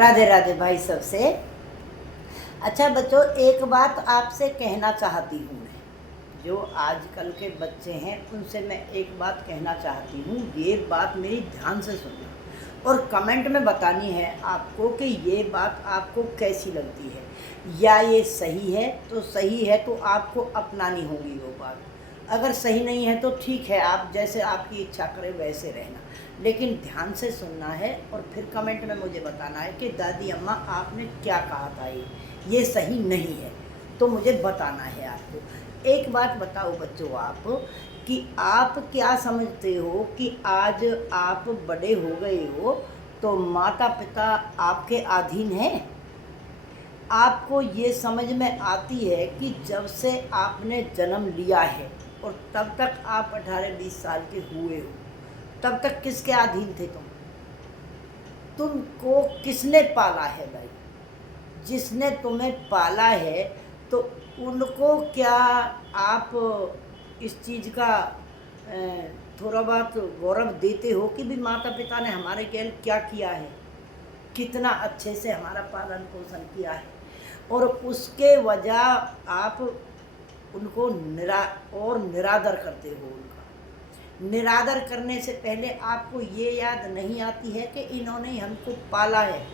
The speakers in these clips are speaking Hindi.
राधे राधे भाई सबसे। अच्छा बच्चों, एक बात आपसे कहना चाहती हूँ मैं, जो आजकल के बच्चे हैं उनसे मैं एक बात कहना चाहती हूँ। ये बात मेरी ध्यान से सुनना और कमेंट में बतानी है आपको कि ये बात आपको कैसी लगती है, या ये सही है तो सही है तो आपको अपनानी होगी वो बात। अगर सही नहीं है तो ठीक है, आप जैसे आपकी इच्छा करें वैसे रहना, लेकिन ध्यान से सुनना है और फिर कमेंट में मुझे बताना है कि दादी अम्मा आपने क्या कहा था, ये सही नहीं है, तो मुझे बताना है आपको। एक बात बताओ बच्चों, आप कि आप क्या समझते हो कि आज आप बड़े हो गए हो तो माता पिता आपके अधीन हैं? आपको ये समझ में आती है कि जब से आपने जन्म लिया है और तब तक आप 18-20 साल के हुए हो, तब तक किसके अधीन थे तुम? तुमको किसने पाला है भाई? जिसने तुम्हें पाला है तो उनको क्या आप इस चीज़ का थोड़ा बहुत गौरव देते हो कि भी माता पिता ने हमारे के लिए क्या किया है, कितना अच्छे से हमारा पालन पोषण किया है, और उसके वजह आप उनको निरादर करते हो। उनका निरादर करने से पहले आपको ये याद नहीं आती है कि इन्होंने हमको पाला है,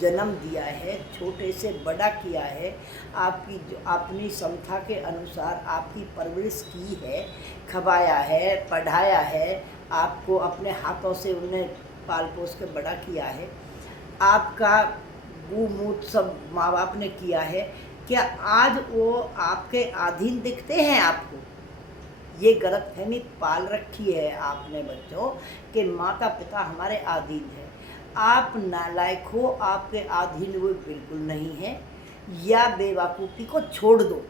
जन्म दिया है, छोटे से बड़ा किया है, आपकी जो अपनी क्षमता के अनुसार आपकी परवरिश की है, खवाया है, पढ़ाया है, आपको अपने हाथों से उन्हें पाल पोस के बड़ा किया है, आपका गूमूत सब माँ बाप ने किया है। क्या आज वो आपके अधीन दिखते हैं आपको? ये गलतफहमी पाल रखी है आपने बच्चों कि माता पिता हमारे अधीन है। आप नालायक हो, आपके अधीन वो बिल्कुल नहीं है। या बेवकूफ़ी को छोड़ दो,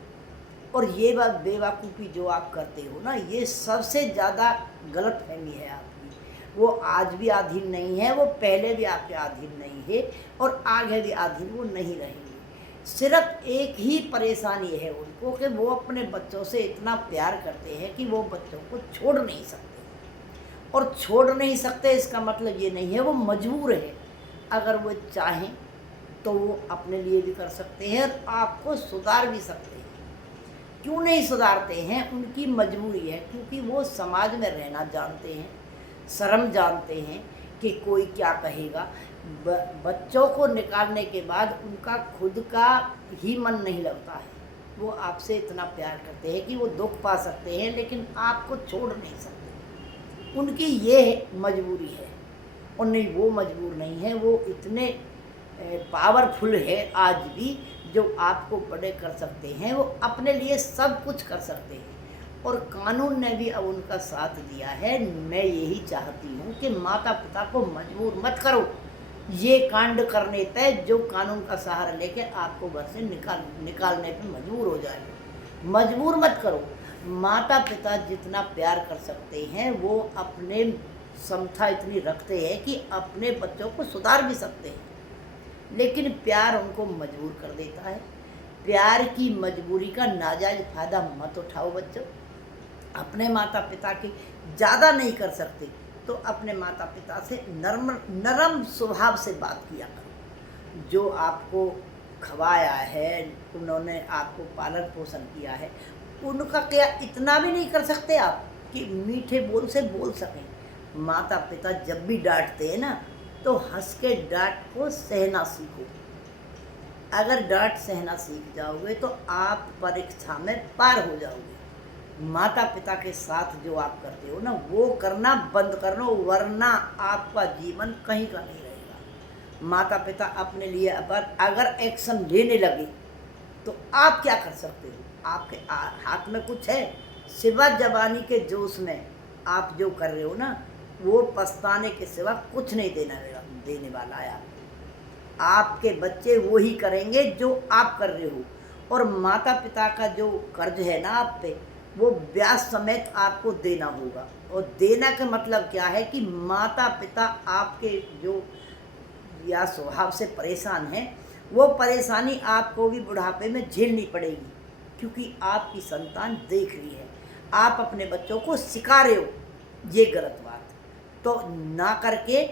और ये बात बेवकूफ़ी जो आप करते हो ना, ये सबसे ज़्यादा गलतफहमी है आपकी। वो आज भी अधीन नहीं है, वो पहले भी आपके अधीन नहीं है और आगे भी अधीन वो नहीं रहेंगे। सिर्फ एक ही परेशानी है उनको कि वो अपने बच्चों से इतना प्यार करते हैं कि वो बच्चों को छोड़ नहीं सकते, और छोड़ नहीं सकते इसका मतलब ये नहीं है वो मजबूर है। अगर वो चाहें तो वो अपने लिए भी कर सकते हैं और आपको सुधार भी सकते हैं। क्यों नहीं सुधारते हैं? उनकी मजबूरी है, क्योंकि वो समाज में रहना जानते हैं, शर्म जानते हैं कि कोई क्या कहेगा। बच्चों को निकालने के बाद उनका खुद का ही मन नहीं लगता है। वो आपसे इतना प्यार करते हैं कि वो दुख पा सकते हैं लेकिन आपको छोड़ नहीं सकते। उनकी ये मजबूरी है, और नहीं वो मजबूर नहीं है, वो इतने पावरफुल है आज भी, जो आपको बड़े कर सकते हैं, वो अपने लिए सब कुछ कर सकते हैं, और कानून ने भी अब उनका साथ दिया है। मैं यही चाहती हूँ कि माता पिता को मजबूर मत करो ये कांड करने तय जो कानून का सहारा लेके आपको घर से निकालने पे मजबूर हो जाए। मजबूर मत करो। माता पिता जितना प्यार कर सकते हैं वो अपने क्षमता इतनी रखते हैं कि अपने बच्चों को सुधार भी सकते हैं, लेकिन प्यार उनको मजबूर कर देता है। प्यार की मजबूरी का नाजायज़ फ़ायदा मत उठाओ बच्चों। अपने माता पिता की ज़्यादा नहीं कर सकते तो अपने माता पिता से नरम स्वभाव से बात किया करो। जो आपको खवाया है, उन्होंने आपको पालन पोषण किया है, उनका क्या इतना भी नहीं कर सकते आप कि मीठे बोल से बोल सकें? माता पिता जब भी डांटते हैं ना, तो हंस के डांट को सहना सीखो। अगर डांट सहना सीख जाओगे तो आप परीक्षा में पार हो जाओगे। माता पिता के साथ जो आप करते हो ना, वो करना बंद कर लो, वरना आपका जीवन कहीं का नहीं रहेगा। माता पिता अपने लिए अगर एक्शन लेने लगे तो आप क्या कर सकते हो? आपके हाथ में कुछ है? सिवा जवानी के जोश में आप जो कर रहे हो ना, वो पछताने के सिवा कुछ नहीं देने वाला है आपके बच्चे वो ही करेंगे जो आप कर रहे हो। और माता पिता का जो कर्ज है ना आप पे, वो ब्याज समेत आपको देना होगा। और देना का मतलब क्या है कि माता पिता आपके जो या स्वभाव से परेशान हैं, वो परेशानी आपको भी बुढ़ापे में झेलनी पड़ेगी, क्योंकि आपकी संतान देख रही है। आप अपने बच्चों को सिखा रहे हो ये गलत बात तो ना करके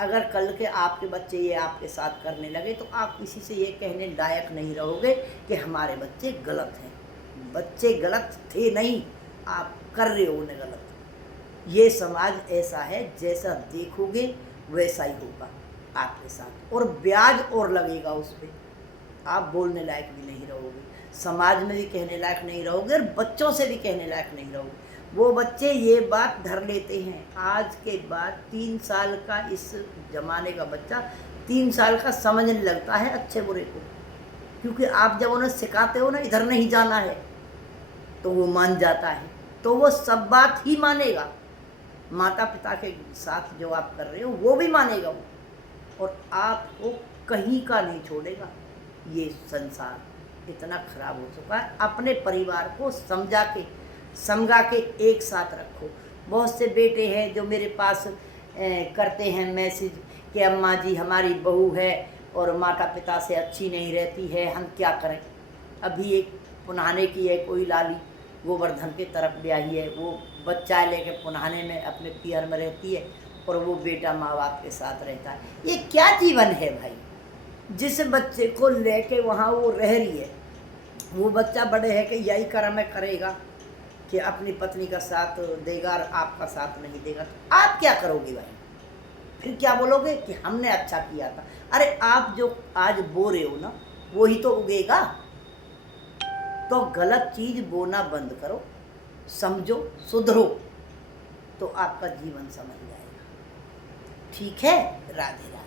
अगर कल के आपके बच्चे ये आपके साथ करने लगे तो आप किसी से ये कहने लायक नहीं रहोगे कि हमारे बच्चे गलत हैं। बच्चे गलत थे नहीं, आप कर रहे हो उन्हें गलत। ये समाज ऐसा है, जैसा देखोगे वैसा ही होगा आपके साथ, और ब्याज और लगेगा उस पर। आप बोलने लायक भी नहीं रहोगे, समाज में भी कहने लायक नहीं रहोगे, और बच्चों से भी कहने लायक नहीं रहोगे। वो बच्चे ये बात धर लेते हैं। आज के बाद 3 साल का, इस ज़माने का बच्चा 3 साल का समझने लगता है अच्छे बुरे को, क्योंकि आप जब उन्हें सिखाते हो ना इधर नहीं जाना है, तो वो मान जाता है, तो वो सब बात ही मानेगा। माता पिता के साथ जो आप कर रहे हो वो भी मानेगा वो, और आपको कहीं का नहीं छोड़ेगा। ये संसार इतना खराब हो चुका है। अपने परिवार को समझा के एक साथ रखो। बहुत से बेटे हैं जो मेरे पास करते हैं मैसेज कि अम्मा जी हमारी बहू है और माता पिता से अच्छी नहीं रहती है, हम क्या करें। अभी एक पुनहाने की है, कोई लाली गोवर्धन के तरफ ब्याही है, वो बच्चा लेके पुनहाने में अपने पियर में रहती है, और वो बेटा माँ बाप के साथ रहता है। ये क्या जीवन है भाई? जिस बच्चे को लेके वहाँ वो रह रही है, वो बच्चा बड़े है कि यही कर्म करेगा कि अपनी पत्नी का साथ देगा और आपका साथ नहीं देगा, तो आप क्या करोगे भाई? फिर क्या बोलोगे कि हमने अच्छा किया था? अरे आप जो आज बो रहे हो ना, वो ही तो उगेगा। तो गलत चीज़ बोना बंद करो, समझो, सुधरो, तो आपका जीवन समझ जाएगा। ठीक है? राधे राधे।